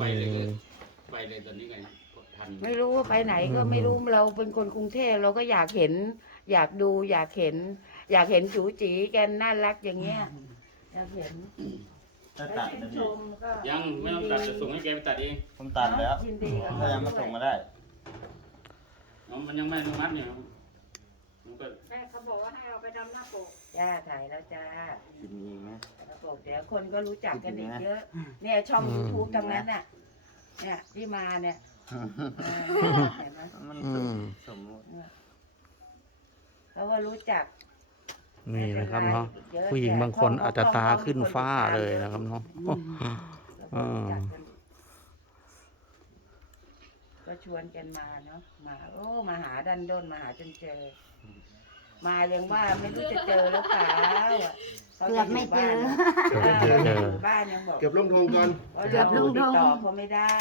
ไปเลยก็ไปเลยตอนนี้ไงทันไม่รู้ว่าไปไหนก็ไม่รู้เราเป็นคนกรุงเทพเราก็อยากเห็น อยากดูอยากเห็น อยากเห็นจูจีกันน่ารักอย่างเงี้ยอยากเห็นถ้าแล้วตัดชื่นนะชพี่มก็ยังไม่ต้องตัดจะส่งให้แกไปตัดเองผมตัดแล้วยินดีกับถ้ายังไม่ส่งมาได้อ๋อมันยังไม่อนุมัติเนี่ยมันก็แม่เขาบอกว่าให้เอาไปดำหน้าปก จ้าถ่ายแล้วจ้ากินอีกไหมแล้วบอกเดี๋ยวคนก็รู้จักกันอีกเยอะ เนี่ยช่องยูทูบทั้งนั้นน่ะ เนี่ยที่มาเนี่ยเออเห็นไหมมันอืสมมสมมุติเขาก็รู้จักนี่นะครับเนาะผู้หญิงบางคนอาจจะตาขึ้นฟ้าเลยนะครับเนาะแล้วก็รู้จักกันก็ชวนกันมาเนาะมาโอ้มาหาดันด้นมาหาจนเจอ มายังว่าไม่รู้จะเจอหรือเปล่าอะขาเกือบไม่เจอ เกือบไม่เจอยู่บ้านยังบอกเก็บลงทงก่อน ว่าเกือบลงติดต่อทงเขาไม่ได้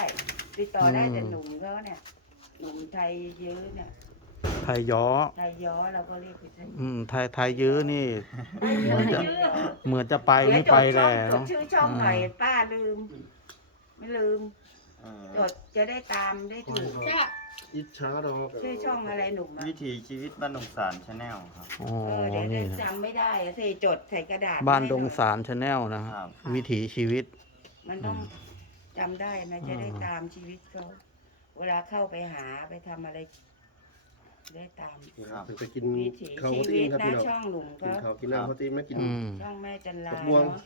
ติดต่อได้แต่อืมหนุ่มเขาเนี่ยหนุ่มไทยยื้อเนี่ยไทยย้อ ไทยย้อเราก็เรียกไปไทยอืมไทยไทยยื้อนี่ไทยยื้อเหมือนจะยื้อเหมือนจะไปเดี๋ยวไม่จไปดช่แล้องจเนาะดชื่อช่องหน่อยป้าลืม ไม่ลืมเออจดจะได้ตามได้ถูกจ้ะ อิจฉาดอก ชื่อช่องอะไรหนุ่มอะวิถีชีวิตบ้านดงสารชาแนลครับ อ๋อ เออเดี๋ยวนี่จะนะจำไม่ได้อะสิจดใส่กระดาษบ้านดงไว้หอยสารชาแนลนะคครัรับบวิถีชีวิต มันต้องจำได้นะจะได้อืมตามชีวิตเขาเวลาเข้าไปหาไปทำอะไร ได้ตามครับไปกินวิถีข้าวชีตีวินตครับนะพี่น้องช่องหนุ่มกินก็ข้าวกินน้ำข้าวตีนไม่กิน อืมช่องแม่จันลาบักม่วง เนาะ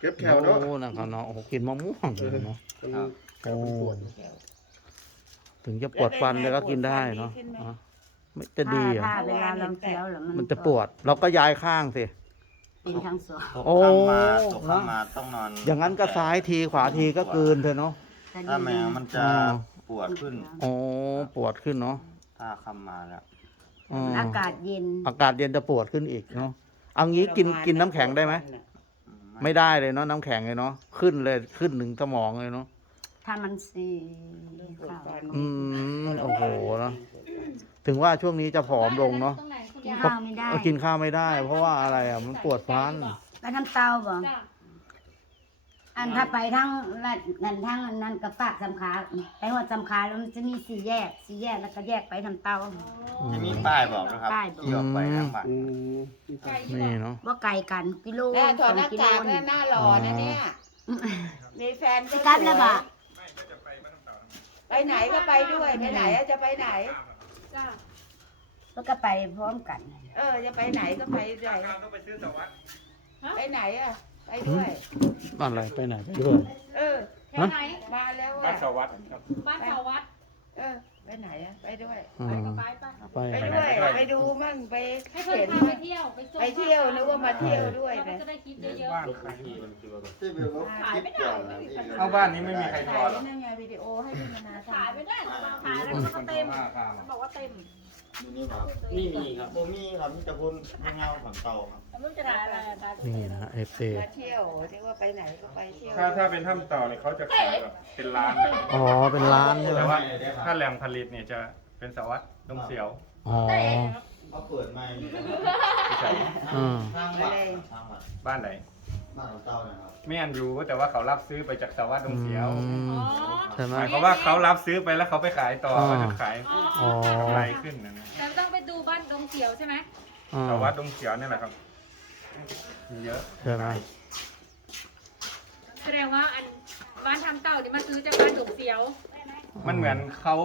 เก็บแขวเนาะโอ้นะครับเนาะโอ้โหกินมะม่วงเนาะ มันครับแขวมันปวด ถึงจะปวดฟันแต่ก็กินได้เนาะอ๋อไม่จะดีเหรถ้าอะเวลาเราเคี้ยวแล้วมันจะปวด เราก็ย้ายข้างสิ เป็นทั้งสองตกโอ้ข้ามมาตกข้ามมาต้องนอนอย่างนั้นก็ซ้ายทีขวาทีก็เกินเถอะเนาะ ถ้าแมวมันจะอ๋อปวดขึ้นโอ้ปวดขึ้นเนาะถ้าข้ามมาแล้วอ๋ออากาศเย็นอากาศเย็นจะปวดขึ้นอีกเนาะเอางี้กินกินน้ำแข็งได้ไหมอืไม่ได้เลยเนาะน้ำแข็งเลยเนาะขึ้นเลยขึ้นถึงสมองเลยเนาะ ถ้ามันซีปวดฟันอืมโอ้โหเนาะถึงว่าช่วงนี้จะผอมลงเนาะตรงไหนคุณกินยายข้าวไม่ได้เออกินข้าวไม่ได้ เพราะว่าอะไรอะมันปวดฟัน ไปทำเตาบ่จ้ะอันถ้าไปทั้งลัดนั่นทั้งอันนั้นก็ฝากสำขาไปหัวสำขาแล้วมันจะมีสี่แยกสี่แยกแล้วก็แยกไปทำเตาจะมีป้ายบอกนะครับป้ายบอก ที่ออกไปทางบ้านอืมไก่นี่เนาะ ว่าไกลกันกิโลแม่ถอดหน้าสงกิโลกากแม่หน้าหล่อนะเนี่ย มีแฟนสิกันแล้วบ่ ไปไหนก็ไปด้วยไปไหนอะจะไปไหน จ้ะแล้วก็ไปพร้อมกัน เออ จะไปไหนก็ไปด้วยไปไหนอะไปด้วย อะไรไปไหนไปด้วย เออ แค่ไหน มาแล้วบ้าอะนสวัสดิ์ครับ บ้านแถววัด เออ ไปไหนอะไปด้วย อืไปมก็ไปไปไปไปด้วย ไปดูมั่งไปให้เพื่อนเห็นพาไปเที่ยวไปส่งไปเที่ยวนึกว่ามาเที่ยวด้วยเราก็นะจะได้คิดเยอะบ้านใครที่มันคือที่เป็นว่าขายไม่ได้เข้าบ้านนี้ไม่มีใครถ่ายนั่นไงวิดีโอให้พี่มนาๆขายทำไม่ได้ขายแล้วก็เต็มมันบอกว่าเต็ม มีนี่ครับนี่มีครับโบมีครับมีแต่คนเงาของเตาครับแล้วมันจะได้อะไรอะคะนี่นะฮะเอฟซีมาเที่ยวที่ว่าไปไหนก็ไปเที่ยวถ้าถ้าเป็นถ้ำต่อเนี่ยเขาจะขายแบบเป็นร้านอ๋อ เป็นร้านใช่ไหมแต่ว่าถ้าแหล่งผลิตเนี่ยจะเป็นสวัสดิ์ดงเสียวอ๋อเขาเปิดใหม่อืมทางวัดทางวัดบ้านไหน บ้านของเตานะครับ ไม่อันอยู่แต่ว่าเขารับซื้อไปจากสวัสดิ์ดงเสียวอืมอ๋อใช่ไหม หมายความว่าเขารับซื้อไปแล้วเขาไปขายต่ออ่าเขาจะขายอ๋ออ๋อ กำไรขึ้นนะนะแต่ต้องไปดูบ้านดงเขียวใช่ไหมอ่าสวัสดิ์ดงเสียวนี่แหละครับมีเยอะใช่ไหมแสดงว่าอันบ้านทำเต่านี่มาซื้อจากบ้านดงเขียว มันเหมือนเขา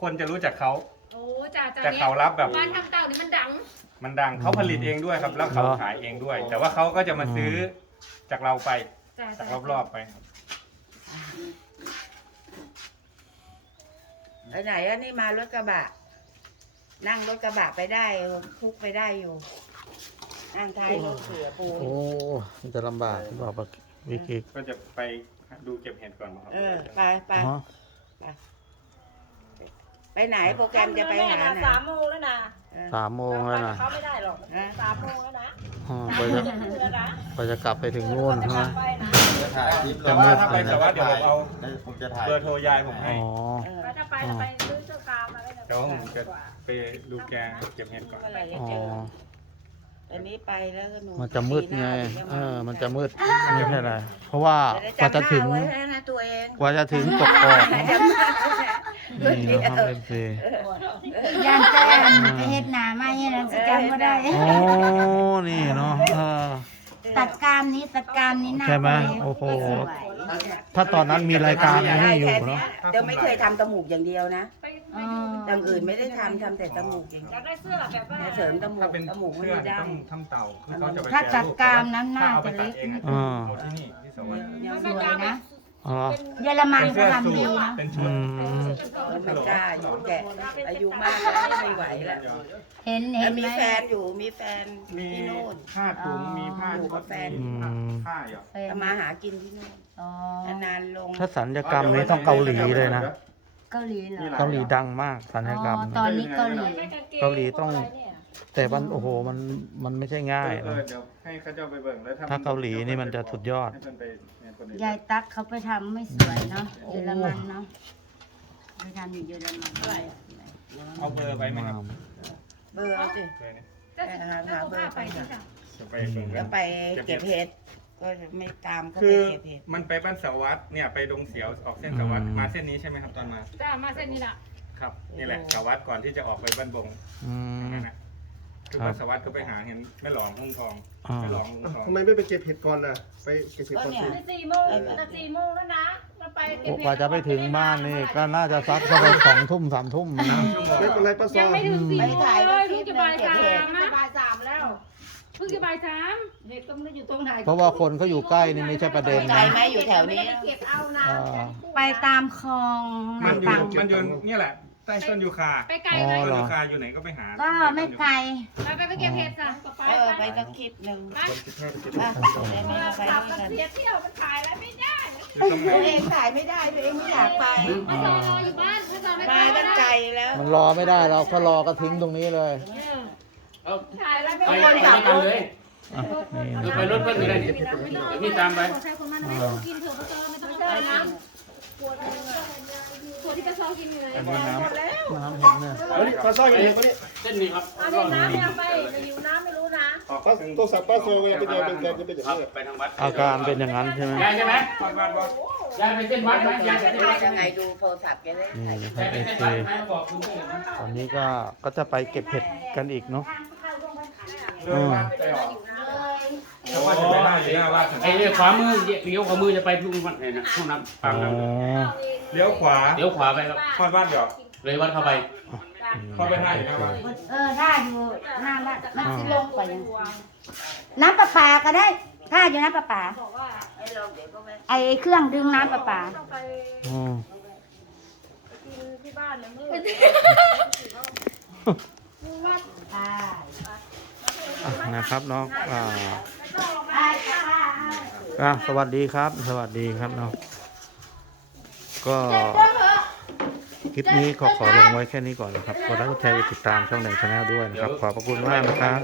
คนจะรู้จักเขาโอ้จ่าจ่าแต่เนี่ยเขารับแบบ บ้านทำเต่านี่มันดัง มันดังเขาผลิตเองด้วยครับ แล้วเขาขายเองด้วย แต่ว่าเขาก็จะมาซื้อจากเราไปจ่าจากจ่ารอบๆไปครับไปไหนอะนี่มารถกระบะ นั่งรถกระบะไปได้คุกไปได้อยู่นั่งท้ายรถเสือปูน โอ้มันจะลำบากที่บอกว่าวิกฤตก็จะไปดูเก็บเห็ดก่อนครับ เออไปไปอ๋อ ไป ไหนโปรแกรมจะไปหาไหนสามโมงแล้วนะเออ สามโมงแล้วนะเขาไม่ได้หรอกนะ สามโมงแล้วนะอ๋อกว่าจะเพื่อนะกว่าจะกลับไปถึงนู่นใช่ไหม ไปนะจะถ่ายคลิปแต่ว่าถ้าไปสวัสดิ์เดี๋ยวผมเอา ผมจะถ่ายเบอร์โทรยายผมให้ อ๋อ เออก็จะไปจะไปซื้อเสื้อกาวมาแล้วเดี๋ยวผมจะไปดูแกเก็บเห็ดก่อน เมื่อไหร่จะอ๋อ เจอ อันนี้ไปแล้วก็หนูมันจะมืดไงปีหเอน้าอถึมันจะมืดไม่ใช่อะไรเพราะว่าจะกได้ว่าจะถึงจำหน้าไว้นะตัวเองกว่าจะถึงกกอกเนอะจำหน้าไว้นี่นะครับเอฟซีย่านแต่ไปเฮ็ดหน้ามาเฮ็ดแล้วสิจำบ่ได้ โอ้นี่เนาะเออ ตัดกรามนี้ตัดกรามนี้หน้าใช่ไหมปโอ้โห สวยถ้าตอนนั้นมีรายการนี้อยู่เนาะ เดี๋ยวไม่เคยทำจมูกอย่างเดียวนะไป อ๋ไปอดูอย่างอื่นไม่ได้ทำทำแต่จมูกอย่างอเดียยาวกได้เสื้อแบบว่าเนี่ยเสริมจมูถ้ากเป็นจมูกไม่เสื้อได้ ต้องทำเต่าคือเขาจะไปถ้าแปรตัดรูปกรามนั้นน่าถ้เอาไปจะตัเล็ดกเองอะอ่าเอาที่นี่ที่สวรรค์สวยนะ อ๋อเยอรมันเป็นก็เสื้อสูทำดีทนะ เป็นชุอืดมไม่กล้าอยู่แก่อายุมากแล้วไม่ไหวแล้วเห็นเห็แล้นวมีไหมแฟนอยู่มีแฟนมีที่นู่น ผ้าถุงมีผ้าอยู่กับแฟน มีผ้าผ้าเหรอเป็นทำมาหากินที่นู่นอ๋อ นานๆลง ถ้าสัญญกรรมนี้ต้องเกาหลีเลยนะ เกาหลีเหรอ เกาหลีดังมากสัญญกรรม อ๋อตอนนี้เกาหลี เกาหลีต้อง แต่มันโอ้โหมันมันไม่ใช่ง่ายเอนะ อเดี๋ยวให้เขาเจ้าไปเบิ่งแล้วถ้าเกาหลีนี่มันจะสุดยอด ให้เพิ่นไปเนี่ยคนอื่นยายตั๊กเขาไปทำไม่สวยเนาะเยอรมันเนาะไปทำอยู่เยอรมันอะไรเอาเบอร์ไปไหมครับเบอร์เอาสิ เบอร์นี้จะจะผ้าไปที่ค่ะจะไปเบิ่งแล้วไปเก็บเห็ด ก็ไม่ตามก็คืไปอเก็บเห็ดมันไปบ้านสารวัตรเนี่ยไปดงเสียวออกเส้นสารวัตรอืม มาเส้นนี้ใช่ไหมครับตอนมาจ้ามาเส้นนี้ล่ะครับนี่แหละสารวัตรก่อนที่จะออกไปบ้านบงอืม นั่นนะคือครับบ้านสารวัตรก็ไปหาเห็นแม่หลองทุ่งทองอ่า แม่หลองทุ่งทองทำไมไม่ไปเก็บเห็ดก่อนน่ะไปเก็บเห็ดก่อนสิ สี่โมงจะสี่โมงแล้วนะมาไปเก็บกว่าจะไปถึงบ้านนี่ก็น่าจะซัดเข้าไปสองทุ่มสามทุ่มนะ ไม่เป็นไรป้าซยัองไม่ถึงสี่ไปโมงถ่ายเลรูปยคลิเพิ่งปจะหนึ่บ่างยเก็บสาเห็ดมบ่ายสามแล้ว เพิ่งจะบ่ายสามเด็กต้องอยู่ตรงไหนเพราะว่าคนเขาอยู่ใกล้นี่ไม่ใช่ประเด็นไกลนะ ไหมอยู่แถวนี้ เก็บเอานะอ่า ไปตามคลองมันอยู่น้ำปังมันอยู่เนี่ยแหละใต้ต้นยูคาไปไกลไหมอ๋อต้นเหรอยูคาอยู่ไหนก็ไปหาก็ไม่ไกลไปไปไปเก็บเห็ดจ้ะไปเออ ไปไปสักคลิปหนึ่งไปอะเดี๋ยวไม่ไปสับด้วยกักันนเสียเที่ยวมันขายแล้วไม่ได้อยู่ตรงไหนตัวเองถ่ายไม่ได้ตัวเองไม่อยากไปมาจอรออยู่บ้านมาจอไม่มาไปตั้งไกลแล้ว มันรอไม่ได้เราก็รอก็ทิ้งตรงนี้เลย เอาขายแล้วไม่ไปได้ไปด้วยกันเลยอะนี่เออนะไปรถเพื่อนก็ได้เดี๋ยวพี่ตามไปใช้คนมันไม่ต้องกินเถอะมาจอไม่ต้องเจอน้ำขวดขวดที่จะซอกินอยู่เลยน้ำเห็นเนี่ยเอานี่ป้าซองอยู่นี่คนนี้เส้นนี้ครับเอาเด็กน้ำเนี่ยไปจะหิวน้ำไม่รู้นะป้าโทรศัพท์ป้าซองเวลาเป็นยังไงเป็นการจะเป็นอย่างครับนี้ไปทางวัดอาการเป็นอย่างนั้นใช่ไหมยายใช่ไหมบ้านบ้านบอกยายไปเส้นวัดไหมยายไปเส้นวัดยังไงดูโทรศัพท์แกได้นี่นะคยารัยบไปเอฟเส้นซีวัดไหมบอกคุณด้วยนะตอนนี้ก็ก็จะไปเก็บเห็ดกันอีกเนาะ เลยวัดไปออกแต่ว่าจะไปได้อยู่หน้าวัดไอ้เนี่ยขวามือเลี้ยวขวามือจะไปทุ่งวัดไหนนะทุ่งน้ำปางน้อเลี้ยวขวาเลี้ยวขวาไปครับทอดวัดเหรอเลยวัดเข้าไปเข้าไปได้อยู่หน้าวัดเออถ้าอยู่หน้าวัดมันสิลงไปยังน้ำประปาก็ได้ถ้าอยู่น้ำประปาบอกว่าไอเครื่องดึงน้ำประปาที่บ้านเลยมืด อะนะครับน้อ่าอะสวัสดีครับ สวัสดีครับน้องก็คลิปนี้ขอขอลงไว้แค่นี้ก่อนนะครับกดไลค์กดแชร์กดติดตามช่องแหน่งชาแนลด้วยนะครับ ขอบพระคุณมากนะครับ